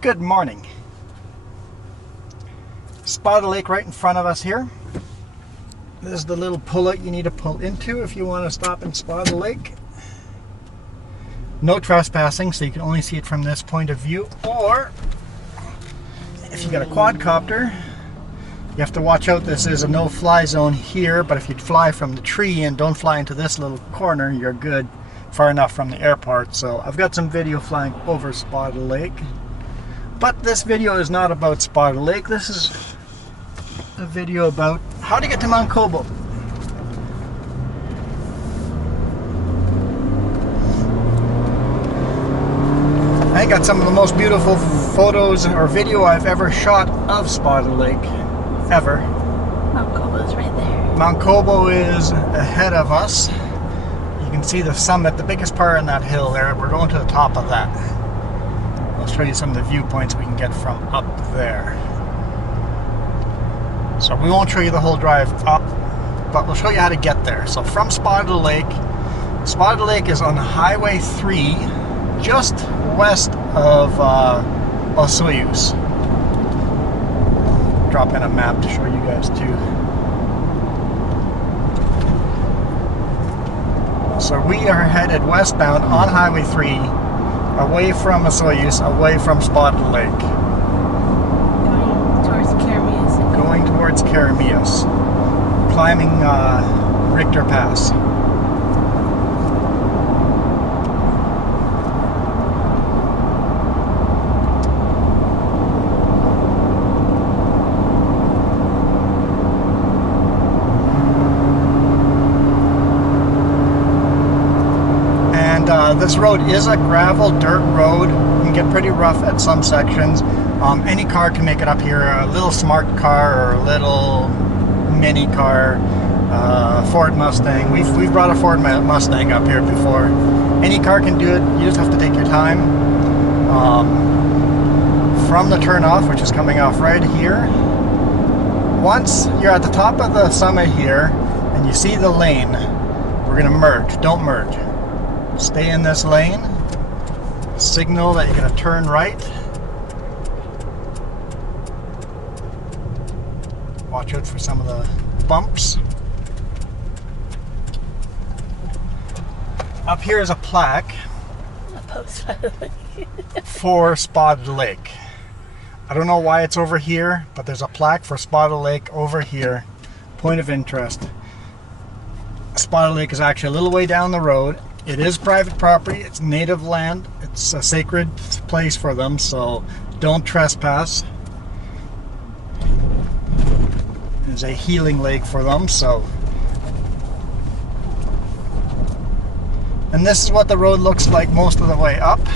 Good morning. Spotted lake right in front of us here. This is the little pullout you need to pull into if you want to stop and spot the lake. No trespassing, so you can only see it from this point of view. Or if you got a quadcopter, you have to watch out. This is a no-fly zone here, but if you fly from the tree and don't fly into this little corner, you're good, far enough from the airport. So I've got some video flying over Spotted Lake. But this video is not about Spotted Lake. This is a video about how to get to Mt Kobau. I got some of the most beautiful photos or video I've ever shot of Spotted Lake, ever. Mt Kobau's right there. Mt Kobau is ahead of us. You can see the summit, the biggest part on that hill there. We're going to the top of that. I'll show you some of the viewpoints we can get from up there. So we won't show you the whole drive up, but we'll show you how to get there. So from Spotted Lake is on Highway 3, just west of Osoyoos. Drop in a map to show you guys too. So we are headed westbound on Highway 3, away from Osoyoos, away from Spotted Lake. Going towards Karamias, climbing Richter Pass. This road is a gravel dirt road. It can get pretty rough at some sections. Any car can make it up here. A little smart car or a little mini car, Ford Mustang. We've brought a Ford Mustang up here before. Any car can do it. You just have to take your time. From the turnoff, which is coming off right here, once you're at the top of the summit here and you see the lane, we're going to merge. Don't merge. Stay in this lane. Signal that you're going to turn right. Watch out for some of the bumps. Up here is a plaque for Spotted Lake. I don't know why it's over here, but there's a plaque for Spotted Lake over here. Point of interest. Spotted Lake is actually a little way down the road. It is private property. It's native land. It's a sacred place for them, so don't trespass. There's a healing lake for them, so. And this is what the road looks like most of the way up.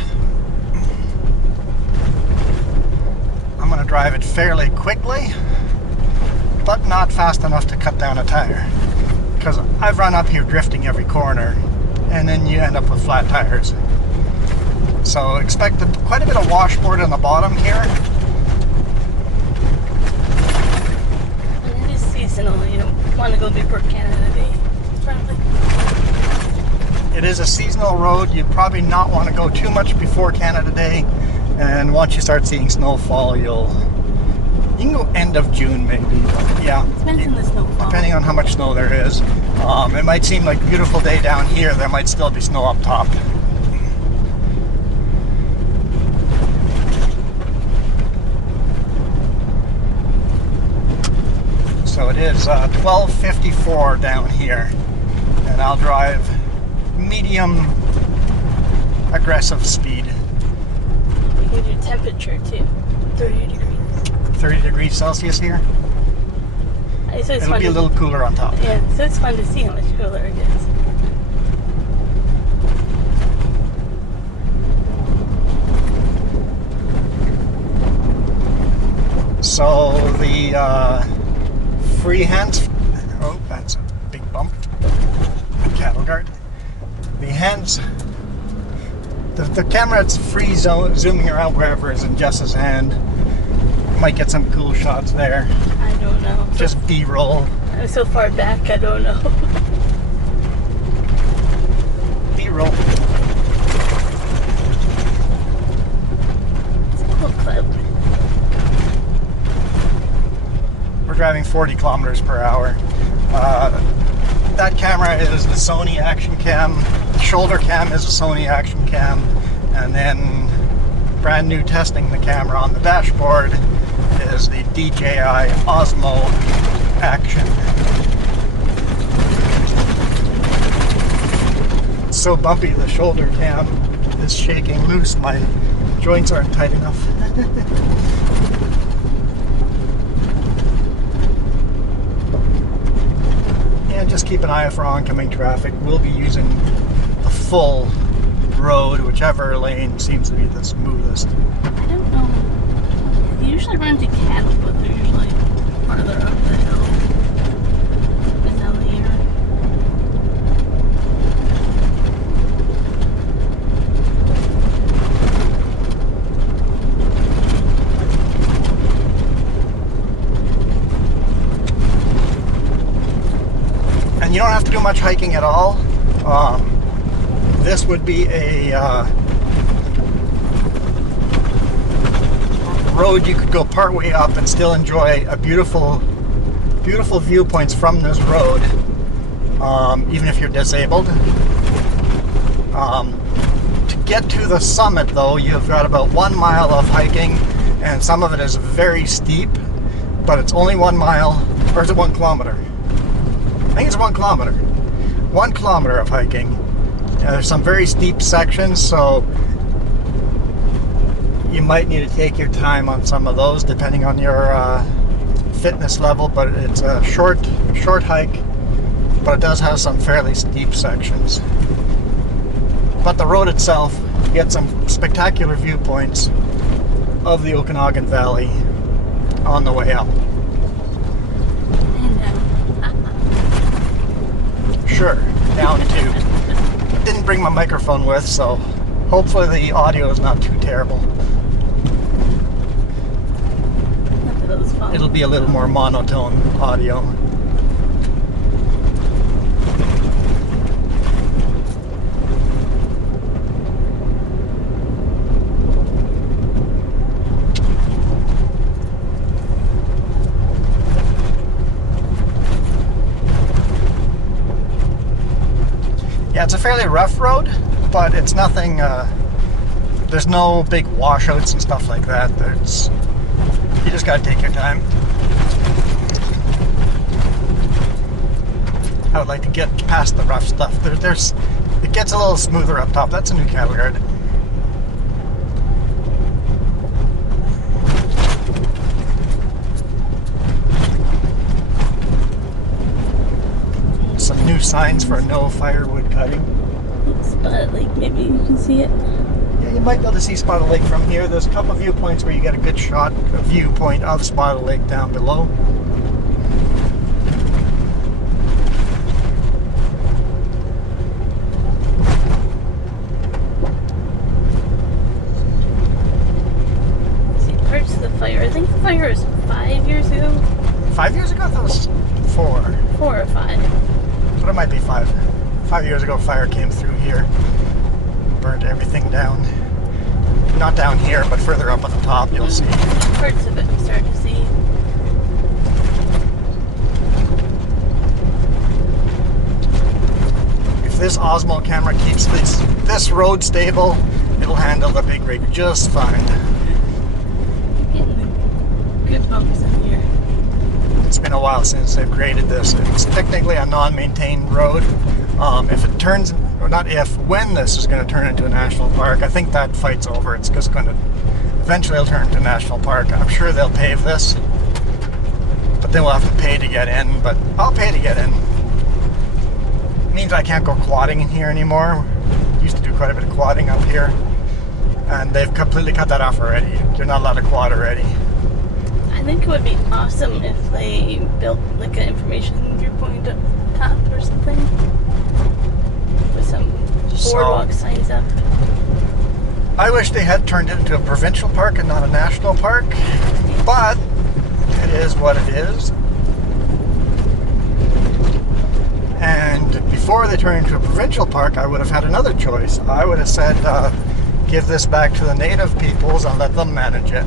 I'm going to drive it fairly quickly, but not fast enough to cut down a tire, because I've run up here drifting every corner, and then you end up with flat tires. So expect quite a bit of washboard on the bottom here. And it is seasonal. You don't want to go before Canada Day. Probably. It is a seasonal road. You probably not want to go too much before Canada Day. And once you start seeing snowfall, you can go end of June maybe. Yeah. Depends on the snowfall. Depending on how much snow there is. It might seem like a beautiful day down here. There might still be snow up top. So it is 12:54 down here. And I'll drive medium aggressive speed. You get your temperature too. 30 degrees. 30 degrees Celsius here. So it'll be a little cooler on top. Yeah, so it's fun to see how much cooler it is. So the free hands, oh, that's a big bump, cattle guard. The hands, the camera, it's free zooming around wherever is in Jess's hand. Might get some cool shots there. I don't know. Just B-roll. I'm so far back, I don't know. B-roll. It's a cool clip. driving 40 kilometers per hour. That camera is the Sony Action Cam. The shoulder cam is a Sony Action Cam. And then brand new testing the camera on the dashboard is the DJI Osmo Action. It's so bumpy, the shoulder cam is shaking loose. My joints aren't tight enough. And just keep an eye out for oncoming traffic. We'll be using the full road, whichever lane seems to be the smoothest. I don't know. They usually run to cattle, but they're usually farther up the hill and down the air. And you don't have to do much hiking at all. This would be a road you could go part way up and still enjoy a beautiful viewpoints from this road, even if you're disabled. To get to the summit, though, you've got about 1 mile of hiking, and some of it is very steep, but it's only 1 mile, or is it 1 kilometer? I think it's 1 kilometer. 1 kilometer of hiking. There's some very steep sections, so you might need to take your time on some of those depending on your fitness level, but it's a short hike, but it does have some fairly steep sections. But the road itself, you get some spectacular viewpoints of the Okanagan Valley on the way up. Sure, down too. Didn't bring my microphone with, so hopefully the audio is not too terrible. It'll be a little more monotone audio. Yeah, it's a fairly rough road, but it's nothing, there's no big washouts and stuff like that. You just gotta take your time. I would like to get past the rough stuff. It gets a little smoother up top. That's a new cattle guard. Some new signs for no firewood cutting. Spotted Lake, maybe you can see it. Yeah, you might be able to see Spotted Lake from here. There's a couple of viewpoints where you get a good shot, a viewpoint of Spotted Lake down below. See parts of the fire. I think the fire was 5 years ago. 5 years ago? I thought it was 4. 4 or 5. But it might be 5. 5 years ago, fire came through here, burnt everything down. Not down here, but further up on the top, you'll see. Parts of it we start to see. If this Osmo camera keeps this road stable, it'll handle the big rig just fine. Getting good bumps in here. It's been a while since they've graded this. It's technically a non-maintained road. If it turns, or not if, when this is going to turn into a national park, I think that fight's over. It's just going to, eventually it'll turn into a national park. I'm sure they'll pave this, but then we'll have to pay to get in, but I'll pay to get in. It means I can't go quadding in here anymore. Used to do quite a bit of quadding up here, and they've completely cut that off already. You're not allowed to quad already. I think it would be awesome if they built like an information viewpoint up top or something. With some boardwalk signs up. I wish they had turned it into a provincial park and not a national park, but it is what it is. And before they turned into a provincial park, I would have had another choice. I would have said, give this back to the native peoples and let them manage it.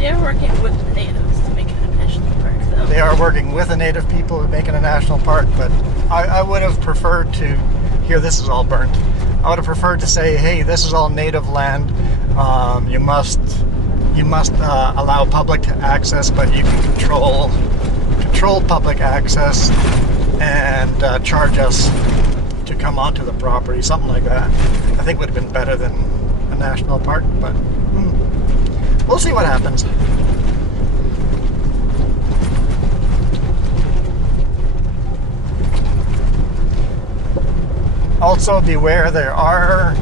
They are working with the natives to make it a national park, though. They are working with the native people to make it a national park, but I would have preferred to, here this is all burnt, I would have preferred to say, hey, this is all native land, you must allow public access, but you can control public access and charge us to come onto the property, something like that. I think would have been better than a national park, but we'll see what happens. Also beware, there are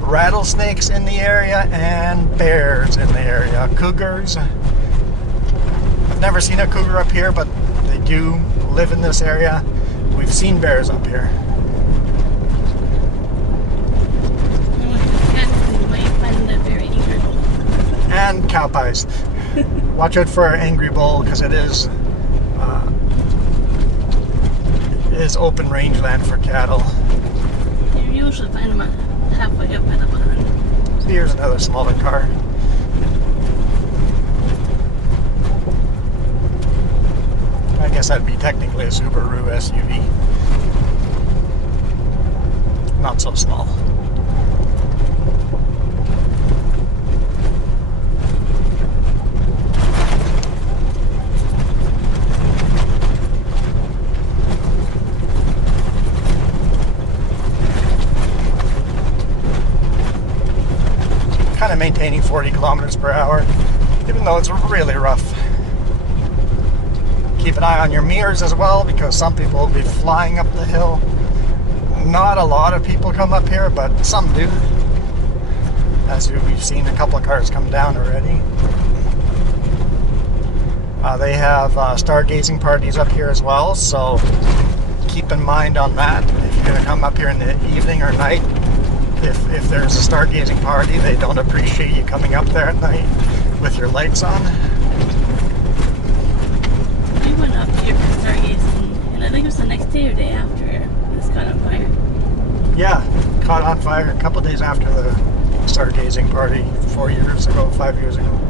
rattlesnakes in the area and bears in the area. Cougars. I've never seen a cougar up here, but they do live in this area. We've seen bears up here. And cow pies. Watch out for an angry bull, because it is open rangeland for cattle. You usually find them halfway up at the pond. So here's another smaller car. I guess that'd be technically a Subaru SUV. Not so small. Kind of maintaining 40 kilometers per hour, even though it's really rough. Keep an eye on your mirrors as well, because some people will be flying up the hill. Not a lot of people come up here, but some do. As we've seen a couple of cars come down already. They have stargazing parties up here as well, so keep in mind on that. If you're going to come up here in the evening or night, if there's a stargazing party, they don't appreciate you coming up there at night with your lights on. We went up here for stargazing, and I think it was the next day or day after it was caught on fire. Yeah, caught on fire a couple days after the stargazing party 5 years ago.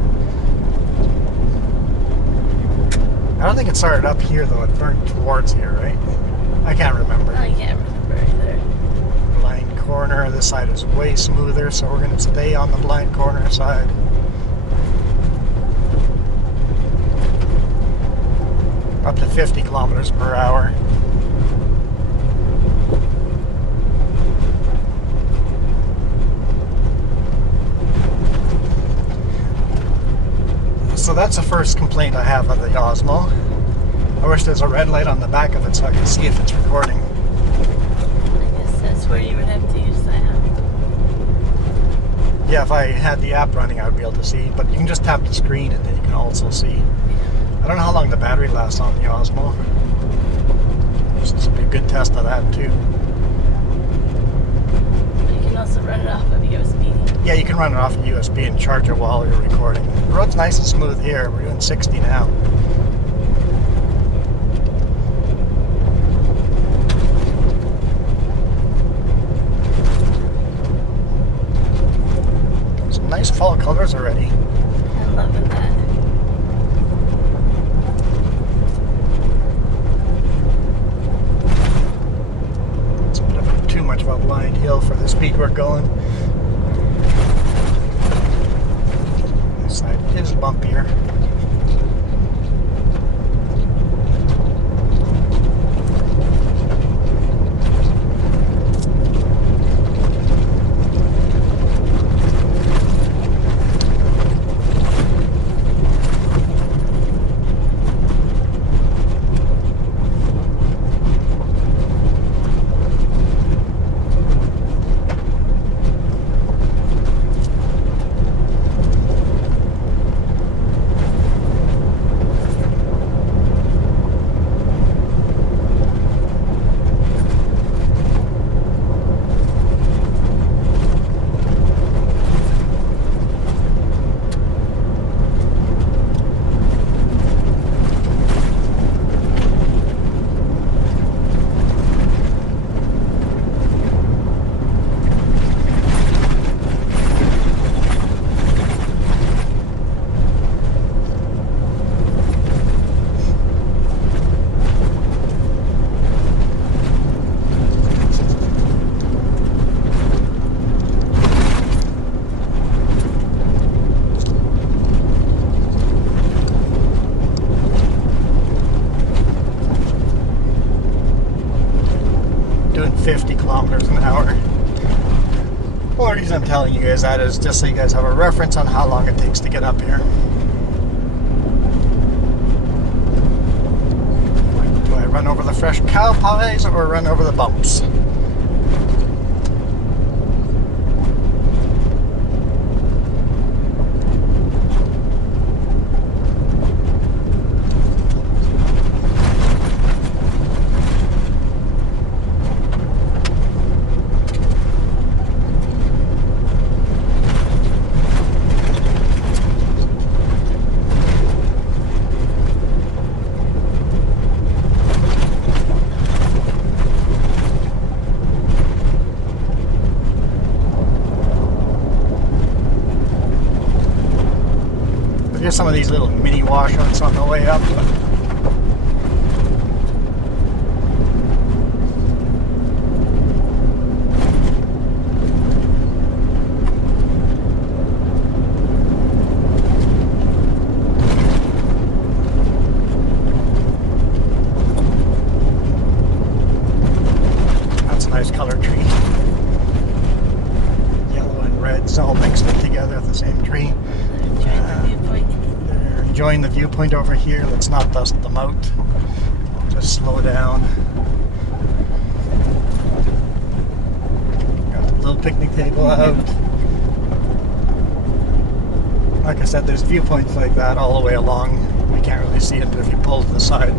I don't think it started up here though, it burned towards here, right? I can't remember. I can't remember either. Blind corner, this side is way smoother, so we're going to stay on the blind corner side. Up to 50 kilometers per hour. So that's the first complaint I have of the Osmo. I wish there's a red light on the back of it so I can see if it's recording. I guess that's where you would have to use the app. Yeah, if I had the app running, I would be able to see, but you can just tap the screen and then you can also see. I don't know how long the battery lasts on the Osmo. This will be a good test of that too. You can also run it off of USB. Yeah, you can run it off a USB and charge it while you're recording. The road's nice and smooth here. We're doing 60 now. Some nice fall colors already. I'm loving that. It's a bit of too much of a blind hill for the speed we're going. This side is bumpier. kilometers an hour. Well, the reason I'm telling you guys that is just so you guys have a reference on how long it takes to get up here. Do I run over the fresh cow pies or run over the bumps? There's some of these little mini washouts on the way up. That's a nice color tree. Yellow and red's all mixed in together at the same tree. Enjoying the viewpoint over here. Let's not dust them out. Just slow down. Got the little picnic table out. Like I said, there's viewpoints like that all the way along. We can't really see it, but if you pull to the side,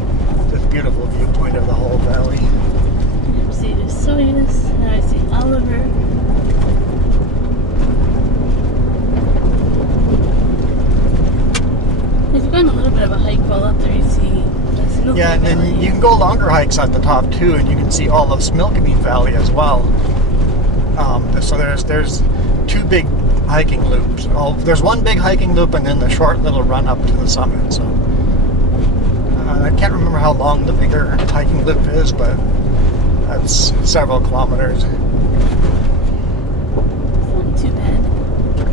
there's a beautiful viewpoint of the whole valley. I see the Osoyoos. Now I see Oliver. We've gone a little bit of a hike while up there. You see yeah, and then you can go longer hikes at the top too, and you can see all of Smilkameen Valley as well. So there's two big hiking loops. There's one big hiking loop, and then the short little run up to the summit. So I can't remember how long the bigger hiking loop is, but that's several kilometers. It's not too bad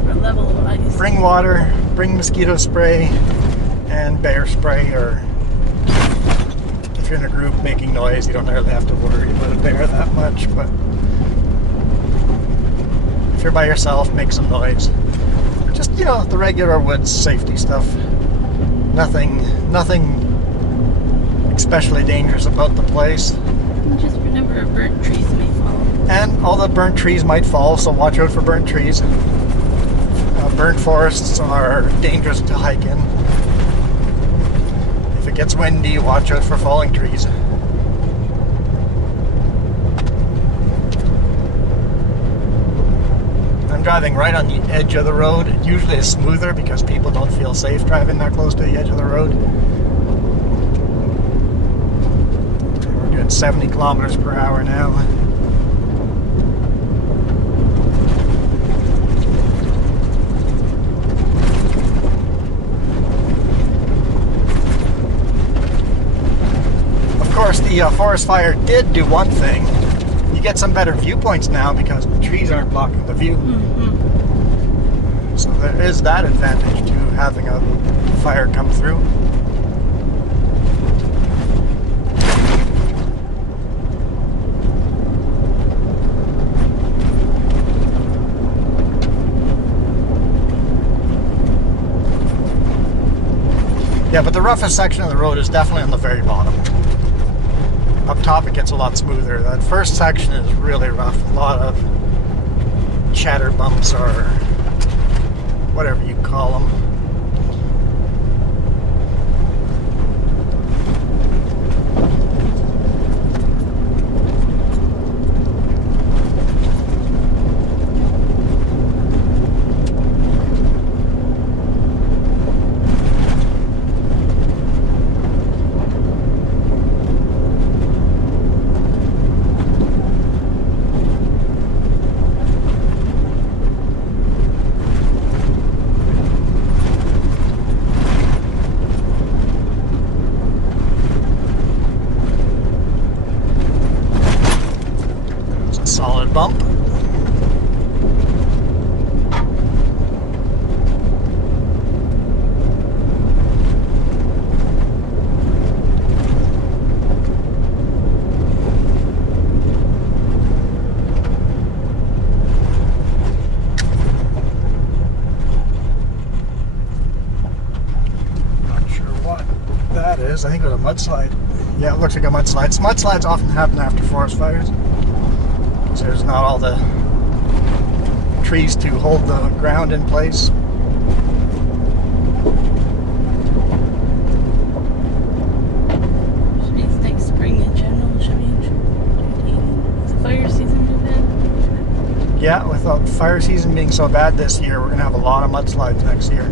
for level wise. Bring water, bring mosquito spray, and bear spray, or if you're in a group making noise, you don't really have to worry about a bear that much, but if you're by yourself, make some noise. Just, you know, the regular woods safety stuff. Nothing especially dangerous about the place. And just remember, burnt trees may fall. And all the burnt trees might fall, so watch out for burnt trees. Burnt forests are dangerous to hike in. If it gets windy, watch out for falling trees. I'm driving right on the edge of the road. It usually is smoother because people don't feel safe driving that close to the edge of the road. We're doing 70 kilometers per hour now. Of course, the forest fire did do one thing. You get some better viewpoints now because the trees aren't blocking the view. Mm-hmm. So there is that advantage to having a fire come through. Yeah, but the roughest section of the road is definitely on the very bottom. Up top it gets a lot smoother. That first section is really rough. A lot of chatter bumps or whatever you call them. is. I think it was a mudslide. Yeah, it looks like a mudslide. Mudslides often happen after forest fires, because there's not all the trees to hold the ground in place. Should be next spring in general. Should be is the fire season too bad? Yeah, with the fire season being so bad this year, we're going to have a lot of mudslides next year.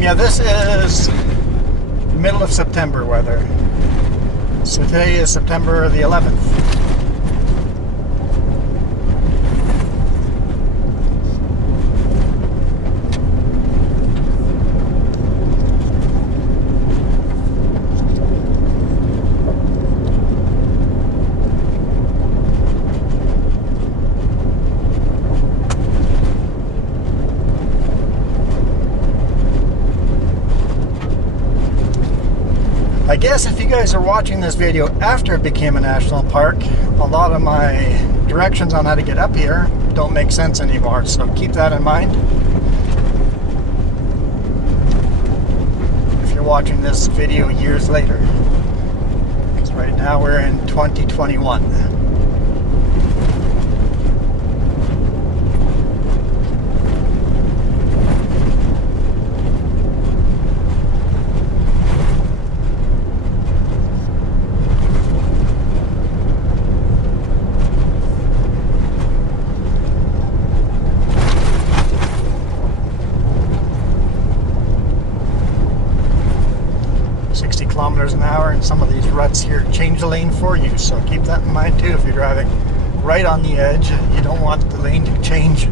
Yeah, this is middle of September weather. So today is September the 11th. I guess if you guys are watching this video after it became a national park, a lot of my directions on how to get up here don't make sense anymore, so keep that in mind. If you're watching this video years later, because right now we're in 2021. 60 kilometers an hour, and some of these ruts here change the lane for you, so keep that in mind too. If you're driving right on the edge, you don't want the lane to change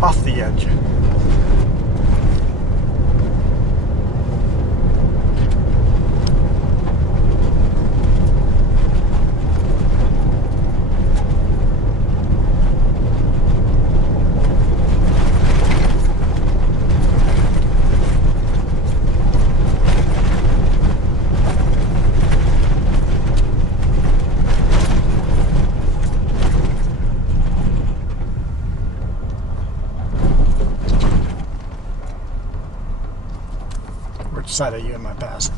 off the edge. Which side of you am I passing?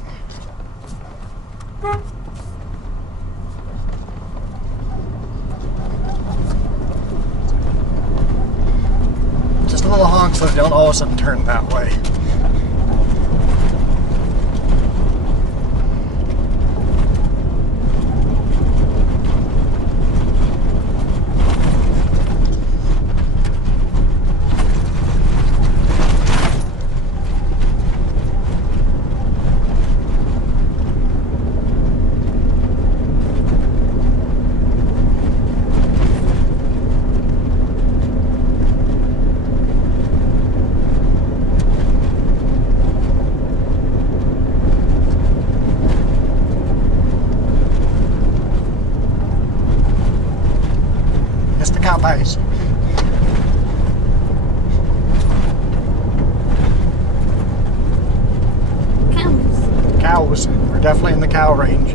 Just a little honk so they don't all of a sudden turn that way. Cowboys. Cows. Cows. We're definitely in the cow range.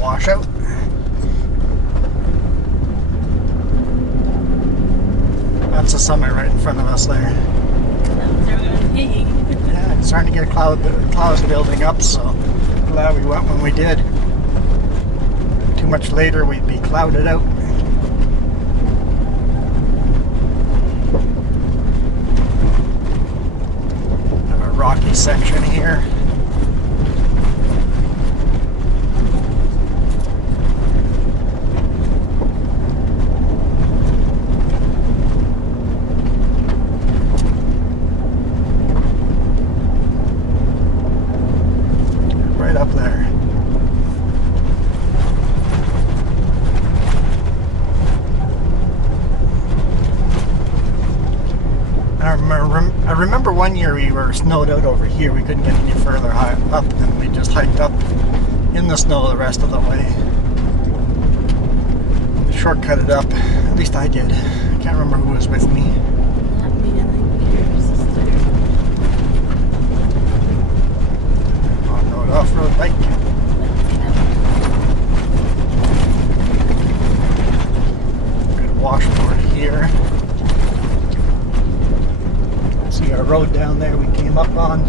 Washout. That's the summit right in front of us there. Yeah, it's starting to get clouds building up, so glad we went when we did. Too much later, we'd be clouded out. Have a rocky section here. remember one year we were snowed out over here. We couldn't get any further up, and we just hiked up in the snow the rest of the way. Shortcut it up. At least I did. I can't remember who was with me. Not me, I think your sister. On-road, off-road bike. Good washboard here. See our road down there we came up on.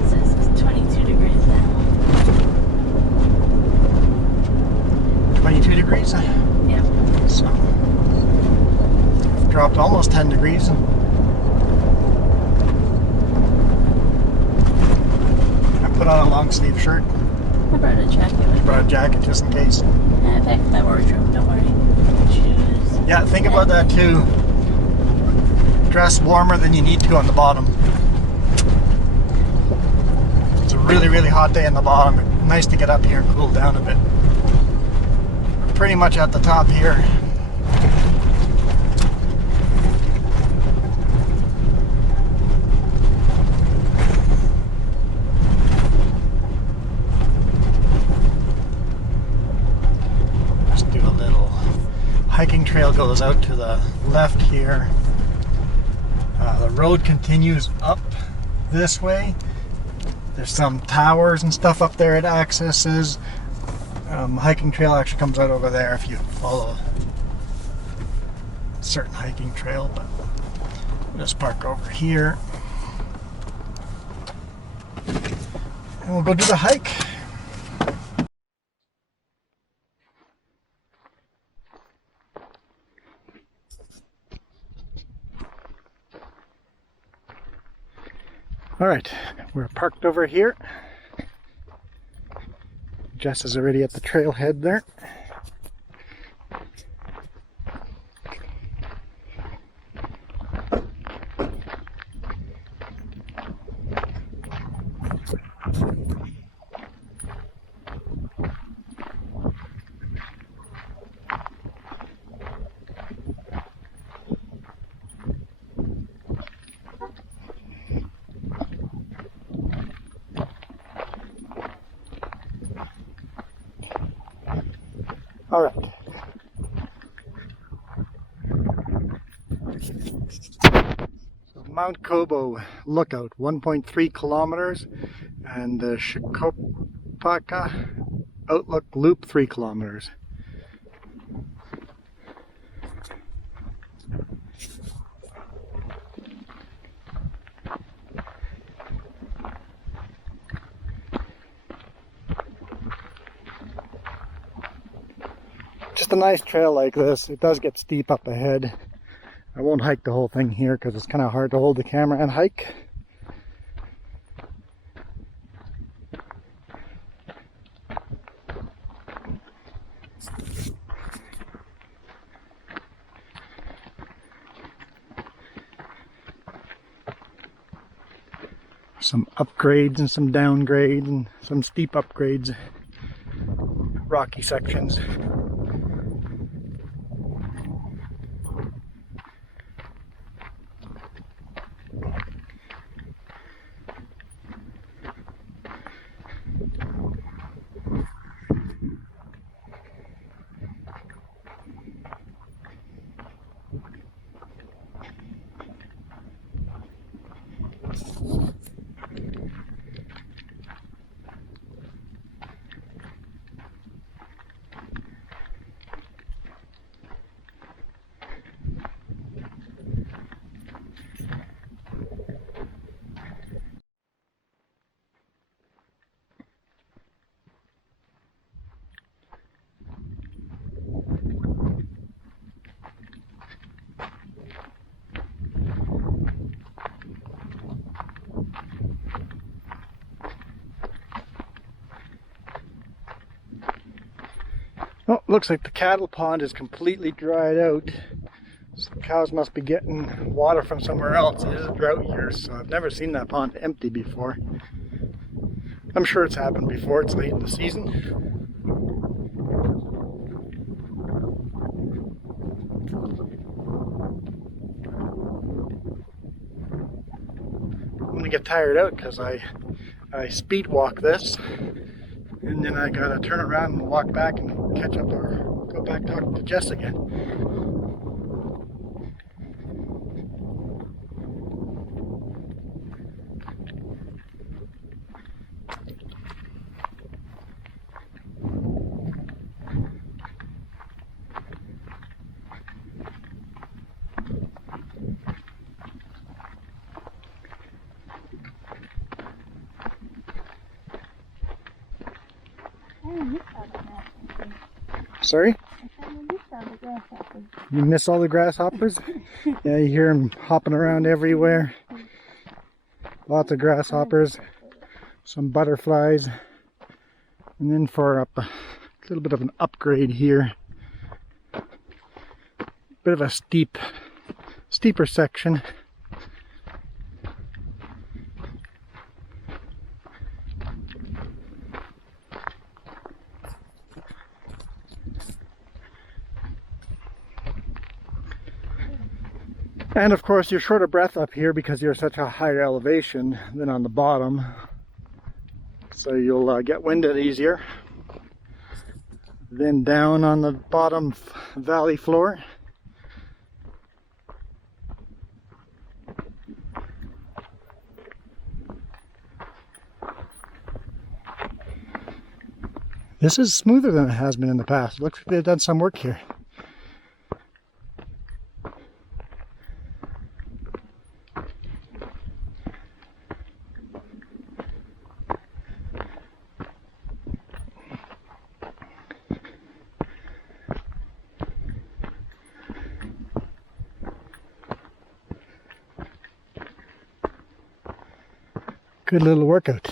It says it's 22 degrees now. 22 degrees. Yep. So dropped almost 10 degrees. I put on a long sleeve shirt. I brought a jacket with me. Brought a jacket just in case. And I packed my wardrobe, don't worry. Shoes. Yeah, think about that too. Dress warmer than you need to on the bottom. It's a really, really hot day on the bottom. Nice to get up here and cool down a bit. We're pretty much at the top here. Just do a little hiking trail goes out to the left here. The road continues up this way. There's some towers and stuff up there it accesses. Hiking trail actually comes out over there if you follow a certain hiking trail, but we'll just park over here and we'll go do the hike. All right, we're parked over here. Jess is already at the trailhead there. All right. So Mt Kobau lookout, 1.3 kilometers, and the Shikopaka outlook loop, 3 kilometers. Just a nice trail like this. It does get steep up ahead. I won't hike the whole thing here because it's kind of hard to hold the camera and hike. Some upgrades and some downgrades and some steep upgrades. Rocky sections. Oh, looks like the cattle pond is completely dried out. So the cows must be getting water from somewhere else. It is a drought year, so I've never seen that pond empty before. I'm sure it's happened before. It's late in the season. I'm gonna get tired out because I speed walk this, and then I gotta turn around and walk back and catch up or go back talking to Jess again. Sorry? You miss all the grasshoppers? Yeah, you hear them hopping around everywhere. Lots of grasshoppers, some butterflies, and then for a little bit of an upgrade here. Bit of a steeper section. And of course you're short of breath up here because you're such a higher elevation than on the bottom. So you'll get winded easier. Then down on the bottom valley floor. This is smoother than it has been in the past. It looks like they've done some work here. Good little workout.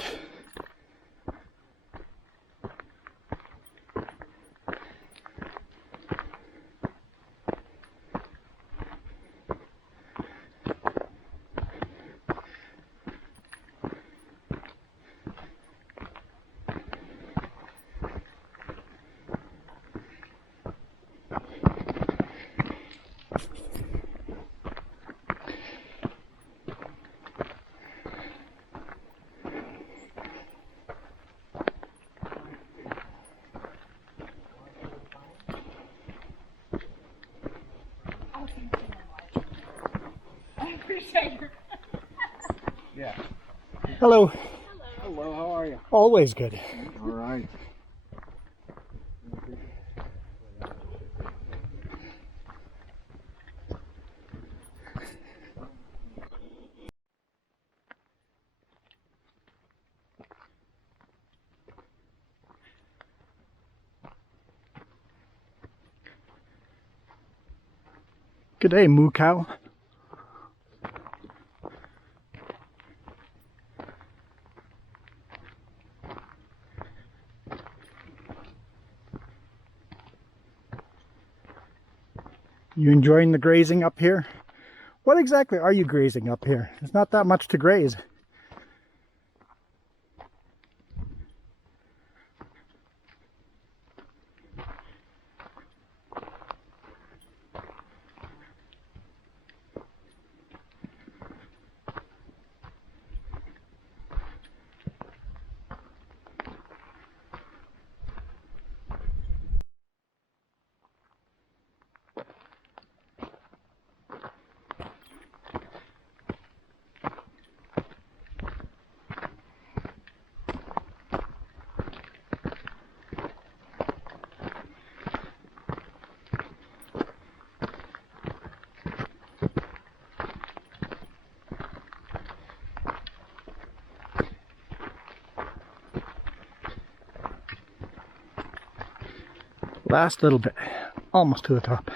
Yeah. Hello. Hello, how are you? Always good. All right. Good day, moo cow. You enjoying the grazing up here? What exactly are you grazing up here? There's not that much to graze. Last little bit, almost to the top.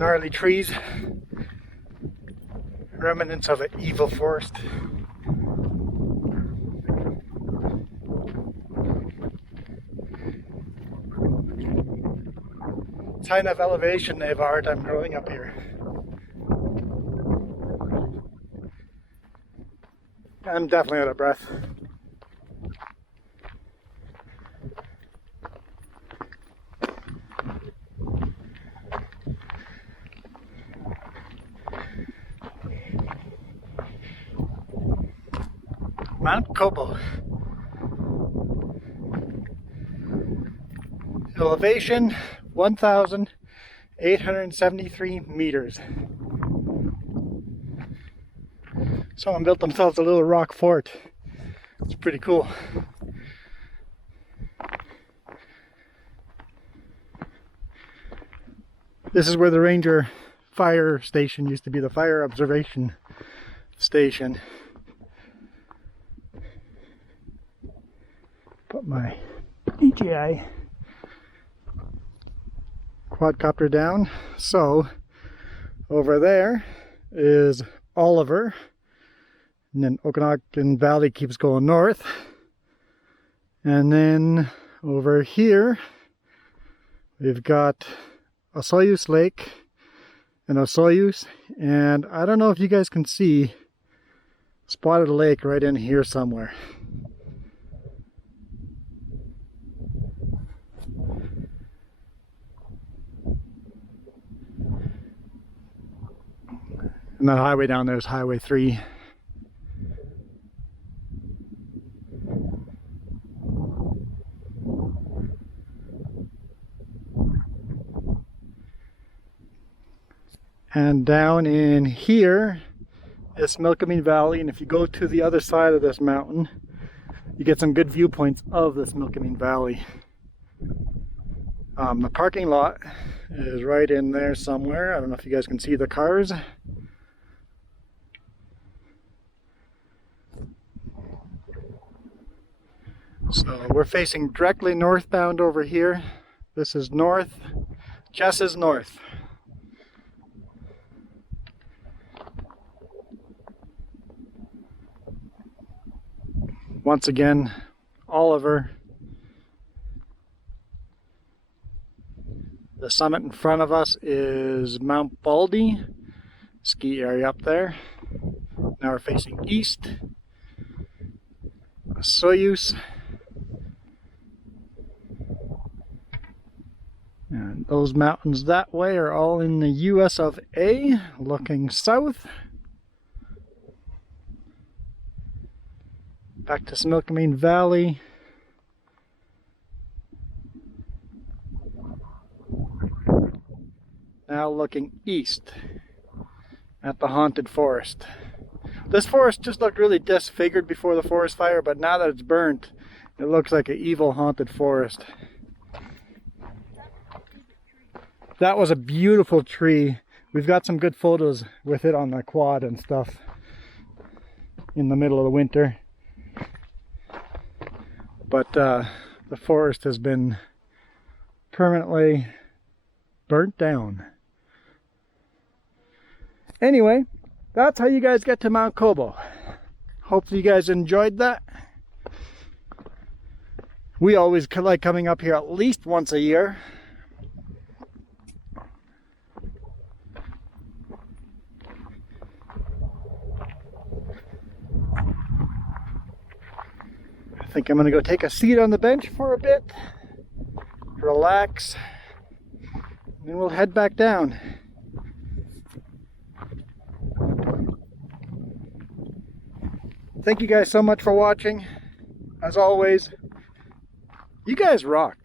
gnarly trees, remnants of an evil forest. It's high enough elevation they have a hard time growing up here. I'm definitely out of breath. Mt Kobau. Elevation 1,873 meters. Someone built themselves a little rock fort. It's pretty cool. This is where the Ranger fire station used to be, the fire observation station. Put my DJI quadcopter down. So over there is Oliver, and then Okanagan Valley keeps going north, and then over here we've got Osoyoos Lake and Osoyoos, and I don't know if you guys can see Spotted Lake right in here somewhere. And that highway down there is Highway 3. And down in here is Milkameen Valley, and if you go to the other side of this mountain, you get some good viewpoints of this Milkameen Valley. The parking lot is right in there somewhere. I don't know if you guys can see the cars. So we're facing directly northbound over here. This is north. Jess is north. Once again, Oliver. The summit in front of us is Mount Baldy, ski area up there. Now we're facing east. Osoyoos. And those mountains that way are all in the US of A, looking south. Back to Milkameen Valley. Now looking east at the haunted forest. This forest just looked really disfigured before the forest fire, but now that it's burnt, it looks like an evil haunted forest. That was a beautiful tree. We've got some good photos with it on the quad and stuff in the middle of the winter. But the forest has been permanently burnt down. Anyway, that's how you guys get to Mt Kobau. Hopefully you guys enjoyed that. We always like coming up here at least once a year. I think I'm gonna go take a seat on the bench for a bit, relax, and then we'll head back down. Thank you guys so much for watching. As always, you guys rock.